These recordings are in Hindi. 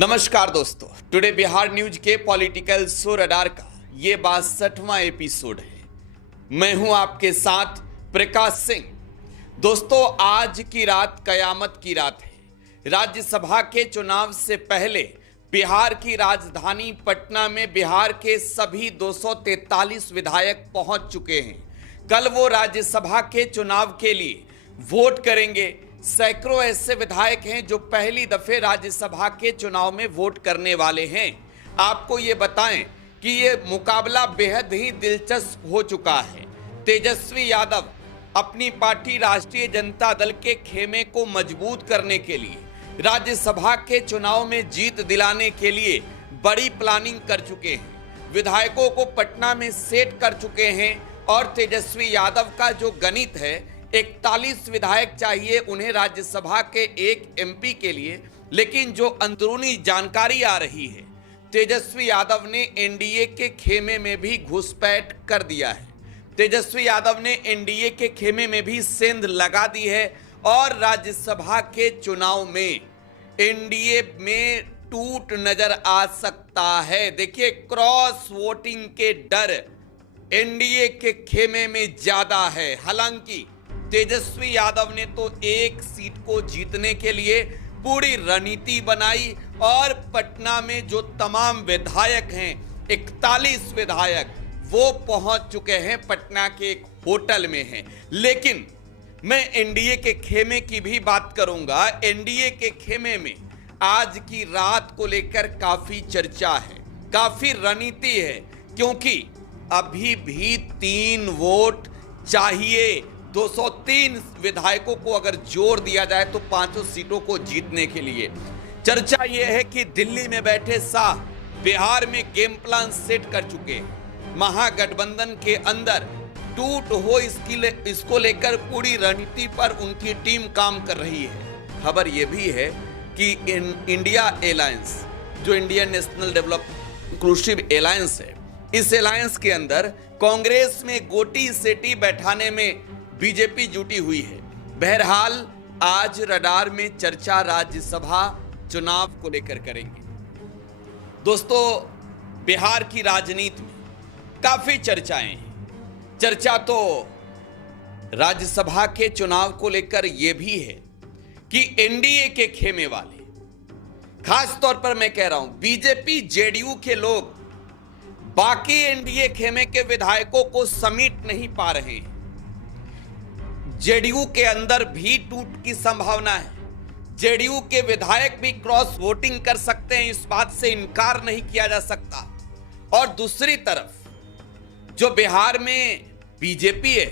नमस्कार दोस्तों, टुडे बिहार न्यूज के पॉलिटिकल शो रडार का ये 62वां एपिसोड है। मैं हूं आपके साथ प्रकाश सिंह। दोस्तों, आज की रात कयामत की रात है। राज्यसभा के चुनाव से पहले बिहार की राजधानी पटना में बिहार के सभी 243 विधायक पहुंच चुके हैं। कल वो राज्यसभा के चुनाव के लिए वोट करेंगे। सैकड़ों ऐसे विधायक हैं जो पहली दफे राज्यसभा के चुनाव में वोट करने वाले हैं। आपको ये बताएं कि ये मुकाबला बेहद ही दिलचस्प हो चुका है। तेजस्वी यादव अपनी पार्टी राष्ट्रीय जनता दल के खेमे को मजबूत करने के लिए, राज्यसभा के चुनाव में जीत दिलाने के लिए बड़ी प्लानिंग कर चुके हैं। विधायकों को पटना में सेट कर चुके हैं और तेजस्वी यादव का जो गणित है, 41 विधायक चाहिए उन्हें राज्यसभा के एक एमपी के लिए। लेकिन जो अंदरूनी जानकारी आ रही है, तेजस्वी यादव ने एनडीए के खेमे में भी घुसपैठ कर दिया है। तेजस्वी यादव ने एनडीए के खेमे में भी सेंध लगा दी है और राज्यसभा के चुनाव में एनडीए में टूट नजर आ सकता है। देखिए, क्रॉस वोटिंग के डर एनडीए के खेमे में ज्यादा है। हालांकि तेजस्वी यादव ने तो एक सीट को जीतने के लिए पूरी रणनीति बनाई और पटना में जो तमाम विधायक हैं, 41 विधायक, वो पहुंच चुके हैं, पटना के एक होटल में हैं। लेकिन मैं एनडीए के खेमे की भी बात करूंगा। एनडीए के खेमे में आज की रात को लेकर काफी चर्चा है, काफी रणनीति है, क्योंकि अभी भी 3 वोट चाहिए। 203 विधायकों को अगर जोड़ दिया जाए तो 5 सीटों को जीतने के लिए। चर्चा यह है कि दिल्ली में बैठे शाह बिहार में गेम प्लान सेट कर चुके हैं। महागठबंधन के अंदर टूट हो इसको लेकर पूरी रणनीति पर उनकी टीम काम कर रही है। खबर यह भी है कि इंडिया एलायंस, जो Indian national development inclusive alliance है, इस एलायंस के अंदर कांग्रेस में गोटी सेटी बैठाने में बीजेपी जुटी हुई है। बहरहाल आज रडार में चर्चा राज्यसभा चुनाव को लेकर करेंगे। दोस्तों, बिहार की राजनीति में काफी चर्चाएं हैं। चर्चा तो राज्यसभा के चुनाव को लेकर यह भी है कि एनडीए के खेमे वाले, खास तौर पर मैं कह रहा हूं बीजेपी जेडीयू के लोग, बाकी एनडीए खेमे के विधायकों को समेट नहीं पा रहे हैं। जेडीयू के अंदर भी टूट की संभावना है। जेडीयू के विधायक भी क्रॉस वोटिंग कर सकते हैं, इस बात से इनकार नहीं किया जा सकता। और दूसरी तरफ जो बिहार में बीजेपी है,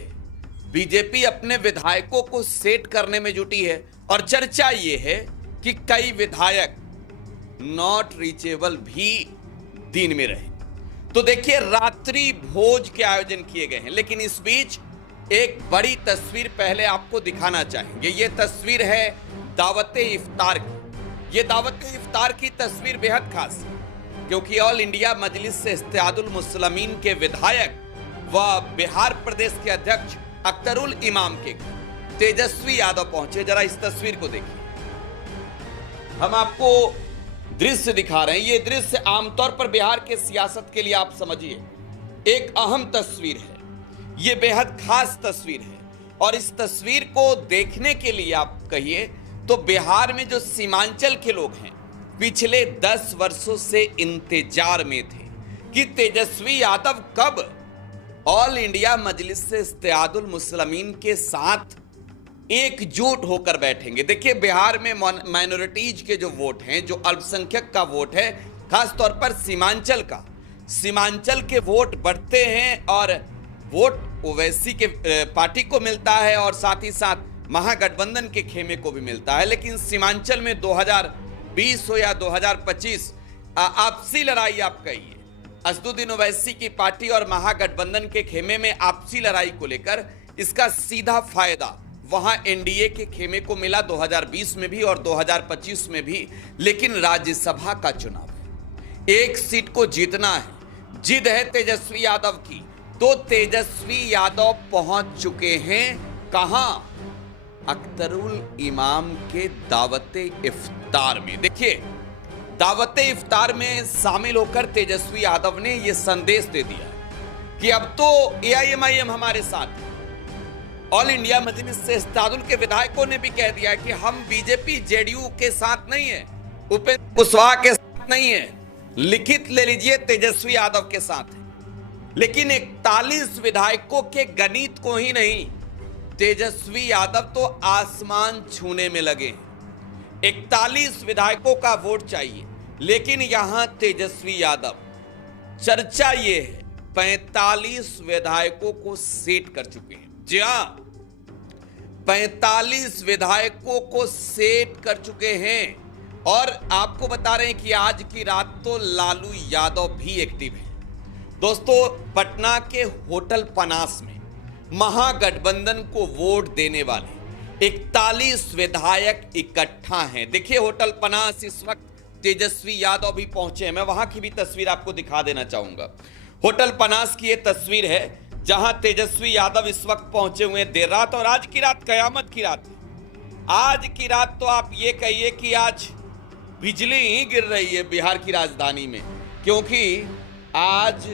बीजेपी अपने विधायकों को सेट करने में जुटी है और चर्चा यह है कि कई विधायक नॉट रीचेबल भी दिन में रहे। तो देखिए, रात्रि भोज के आयोजन किए गए हैं। लेकिन इस बीच एक बड़ी तस्वीर पहले आपको दिखाना चाहेंगे। ये तस्वीर है दावते इफ्तार की। ये दावते इफ्तार की तस्वीर बेहद खास है, क्योंकि ऑल इंडिया मजलिस से इत्तेहादुल मुस्लिमीन के विधायक व बिहार प्रदेश के अध्यक्ष अख्तरुल इमाम के घर तेजस्वी यादव पहुंचे। जरा इस तस्वीर को देखिए। हम आपको दृश्य दिखा रहे हैं। ये दृश्य आमतौर पर बिहार के सियासत के लिए आप समझिए एक अहम तस्वीर है। ये बेहद खास तस्वीर है और इस तस्वीर को देखने के लिए आप कहिए तो बिहार में जो सीमांचल के लोग हैं, पिछले 10 वर्षों से इंतजार में थे कि तेजस्वी यादव कब ऑल इंडिया मजलिस से इत्तेहादुल मुस्लिमीन के साथ एकजुट होकर बैठेंगे। देखिए, बिहार में माइनॉरिटीज के जो वोट हैं, जो अल्पसंख्यक का वोट है, खास तौर पर सीमांचल के वोट बढ़ते हैं और वोट ओवैसी के पार्टी को मिलता है और साथ ही साथ महागठबंधन के खेमे को भी मिलता है। लेकिन सीमांचल में 2020 हो या 2025, आपसी लड़ाई आप कहिए, असदुद्दीन ओवैसी की पार्टी और महागठबंधन के खेमे में आपसी लड़ाई को लेकर इसका सीधा फायदा वहां एनडीए के खेमे को मिला 2020 में भी और 2025 में भी। लेकिन राज्यसभा का चुनाव है, एक सीट को जीतना है, जिद है तेजस्वी यादव की। तो तेजस्वी यादव पहुंच चुके हैं कहां? अख्तरुल इमाम के दावते इफ्तार में। देखिए, दावत इफ्तार में शामिल होकर तेजस्वी यादव ने यह संदेश दे दिया कि अब तो एआईएमआईएम हमारे साथ। ऑल इंडिया मजलिस इत्तेहादुल के विधायकों ने भी कह दिया कि हम बीजेपी जेडीयू के साथ नहीं है, उपेंद्र कुशवाहा के साथ नहीं है, लिखित ले लीजिए तेजस्वी यादव के साथ है। लेकिन 41 विधायकों के गणित को ही नहीं, तेजस्वी यादव तो आसमान छूने में लगे। 41 विधायकों का वोट चाहिए, लेकिन यहां तेजस्वी यादव, चर्चा ये है 45 विधायकों को सेट कर चुके हैं। जी हां, 45 विधायकों को सेट कर चुके हैं। और आपको बता रहे हैं कि आज की रात तो लालू यादव भी एक्टिव है। दोस्तों, पटना के होटल पनास में महागठबंधन को वोट देने वाले 41 विधायक इकट्ठा हैं। देखिए, होटल पनास इस वक्त तेजस्वी यादव भी पहुंचे हैं। मैं वहां की भी तस्वीर आपको दिखा देना चाहूंगा। होटल पनास की यह तस्वीर है जहां तेजस्वी यादव इस वक्त पहुंचे हुए हैं देर रात। और आज की रात कयामत की रात है। आज की रात तो आप ये कहिए कि आज बिजली ही गिर रही है बिहार की राजधानी में, क्योंकि आज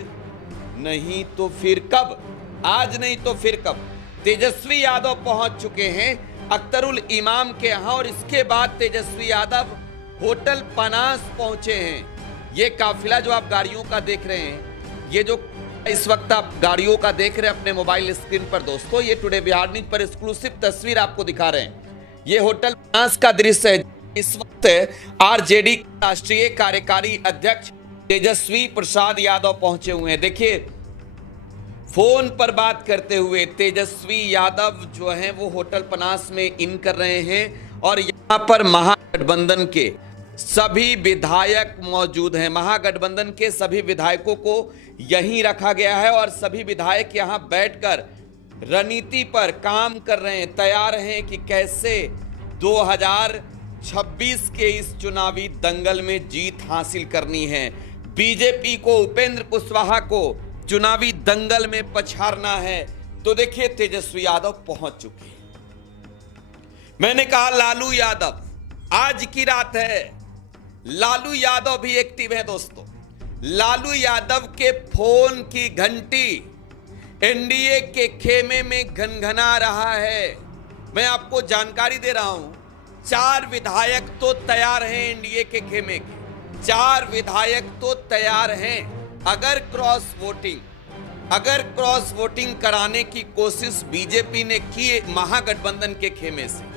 नहीं तो फिर कब, आज नहीं तो फिर कब तेजस्वी यादव पहुंच चुके हैं अख्तरुल इमाम के यहां। और इसके बाद तेजस्वी यादव होटल पनास पहुंचे हैं। ये काफिला जो आप गाड़ियों का देख रहे हैं, ये जो इस वक्त आप गाड़ियों का देख रहे हैं अपने मोबाइल स्क्रीन पर, दोस्तों ये टुडे बिहार न्यूज पर एक्सक्लूसिव तस्वीर आपको दिखा रहे हैं। ये होटल पनास का दृश्य है। इस वक्त आरजेडी राष्ट्रीय कार्यकारी अध्यक्ष तेजस्वी प्रसाद यादव पहुंचे हुए हैं। देखिए, फोन पर बात करते हुए तेजस्वी यादव जो हैं वो होटल पनास में इन कर रहे हैं। और यहां पर महागठबंधन के सभी विधायक मौजूद हैं। महागठबंधन के सभी विधायकों को यहीं रखा गया है और सभी विधायक यहां बैठकर रणनीति पर काम कर रहे हैं, तैयार हैं कि कैसे 2026 के इस चुनावी दंगल में जीत हासिल करनी है। बीजेपी को, उपेंद्र कुशवाहा को चुनावी दंगल में पछाड़ना है। तो देखिए, तेजस्वी यादव पहुंच चुके हैं। मैंने कहा लालू यादव, आज की रात है। लालू यादव भी एक्टिव है दोस्तों। लालू यादव के फोन की घंटी एनडीए के खेमे में घनघना रहा है। मैं आपको जानकारी दे रहा हूं, 4 विधायक तो तैयार हैं एनडीए के खेमे के, 4 विधायक तो तैयार हैं। अगर क्रॉस वोटिंग कराने की कोशिश बीजेपी ने की महागठबंधन के खेमे से,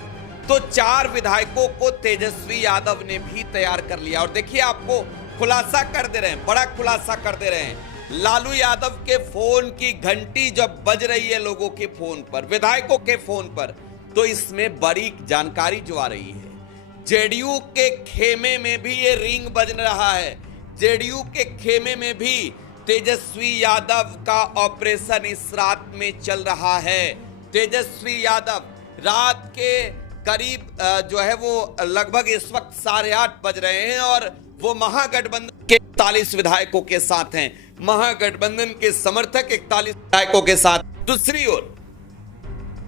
तो 4 विधायकों को तेजस्वी यादव ने भी तैयार कर लिया। और देखिए, आपको खुलासा कर दे रहे हैं, बड़ा खुलासा कर दे रहे हैं। लालू यादव के फोन की घंटी जब बज रही है लोगों के फोन पर, विधायकों के फोन पर, तो इसमें बड़ी जानकारी जो आ रही है। जेडीयू के खेमे में भी ये रिंग बज रहा है। जेडीयू के खेमे में भी तेजस्वी यादव का ऑपरेशन इस रात में चल रहा है। तेजस्वी यादव रात के करीब जो है वो लगभग इस वक्त 8:30 बज रहे हैं और वो महागठबंधन के 41 विधायकों के साथ हैं। महागठबंधन के समर्थक 41 विधायकों के साथ। दूसरी ओर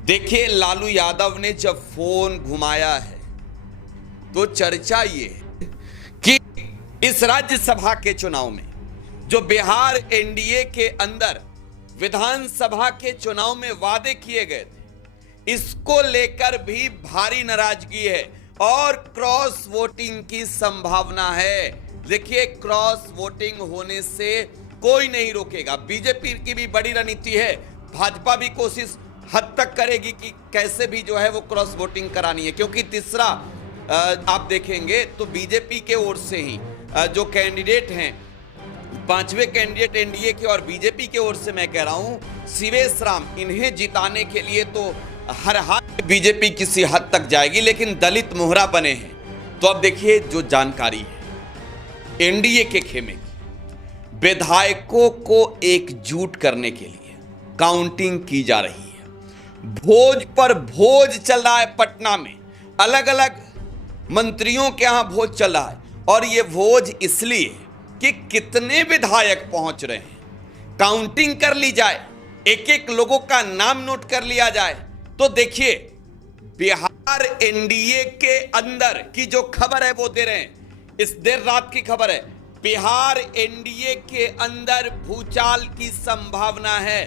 देखिए, लालू यादव ने जब फोन घुमाया है तो चर्चा ये है कि इस राज्यसभा के चुनाव में जो बिहार एनडीए के अंदर विधानसभा के चुनाव में वादे किए गए थे, इसको लेकर भी भारी नाराजगी है और क्रॉस वोटिंग की संभावना है। देखिए, क्रॉस वोटिंग होने से कोई नहीं रोकेगा। बीजेपी की भी बड़ी रणनीति है, भाजपा भी कोशिश हद तक करेगी कि कैसे भी जो है वो क्रॉस वोटिंग करानी है, क्योंकि तीसरा आप देखेंगे तो बीजेपी के ओर से ही जो कैंडिडेट हैं, 5वें कैंडिडेट एनडीए के और बीजेपी के ओर से मैं कह रहा हूं शिवेश राम, इन्हें जिताने के लिए तो हर हाथ बीजेपी किसी हद तक जाएगी, लेकिन दलित मोहरा बने हैं। तो अब देखिए, जो जानकारी है एनडीए के खेमे की, विधायकों को एकजुट करने के लिए काउंटिंग की जा रही है। भोज पर भोज चल रहा है पटना में, अलग अलग मंत्रियों के यहां भोज चल रहा है। और ये भोज इसलिए कि कितने विधायक पहुंच रहे हैं, काउंटिंग कर ली जाए, एक एक लोगों का नाम नोट कर लिया जाए। तो देखिए, बिहार एनडीए के अंदर की जो खबर है वो दे रहे हैं। इस देर रात की खबर है, बिहार एनडीए के अंदर भूचाल की संभावना है।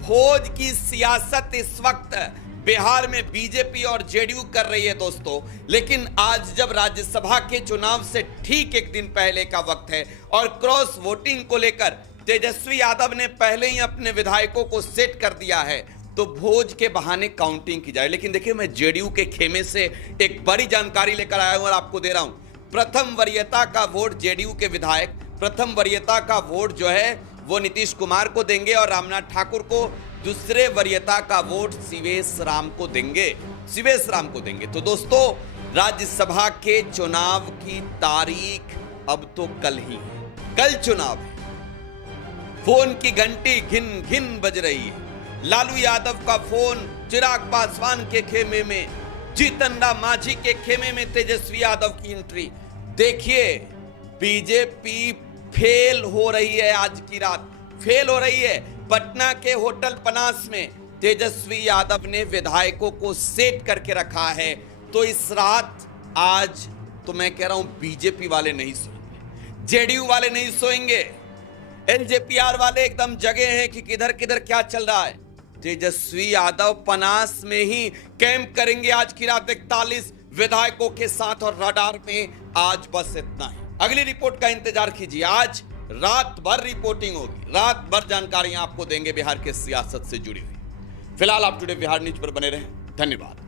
भोज की सियासत इस वक्त बिहार में बीजेपी और जेडीयू कर रही है दोस्तों। लेकिन आज जब राज्यसभा के चुनाव से ठीक एक दिन पहले का वक्त है और क्रॉस वोटिंग को लेकर तेजस्वी यादव ने पहले ही अपने विधायकों को सेट कर दिया है, तो भोज के बहाने काउंटिंग की जाए। लेकिन देखिए, मैं जेडीयू के खेमे से एक बड़ी जानकारी लेकर आया हूं और आपको दे रहा हूं। प्रथम वरीयता का वोट जेडीयू के विधायक प्रथम वरीयता का वोट जो है वो नीतीश कुमार को देंगे और रामनाथ ठाकुर को दूसरे वरीयता का वोट शिवेश राम को देंगे। तो दोस्तों, राज्यसभा के चुनाव की तारीख अब तो कल ही है, कल चुनाव है। फोन की घंटी घिन घिन बज रही है। लालू यादव का फोन चिराग पासवान के खेमे में, जीतन राम मांझी के खेमे में तेजस्वी यादव की एंट्री। देखिए, बीजेपी फेल हो रही है, आज की रात फेल हो रही है। पटना के होटल पनास में तेजस्वी यादव ने विधायकों को सेट करके रखा है। तो इस रात आज तो मैं कह रहा हूं बीजेपी वाले नहीं सोएंगे, जेडीयू वाले नहीं सोएंगे, एलजेपीआर वाले एकदम जगे हैं कि किधर किधर क्या चल रहा है। तेजस्वी यादव पनास में ही कैंप करेंगे आज की रात 41 विधायकों के साथ। और रडार में आज बस इतना ही। अगली रिपोर्ट का इंतजार कीजिए। आज रात भर रिपोर्टिंग होगी, रात भर जानकारियां आपको देंगे बिहार के सियासत से जुड़ी हुई। फिलहाल आप टुडे बिहार न्यूज पर बने रहें। धन्यवाद।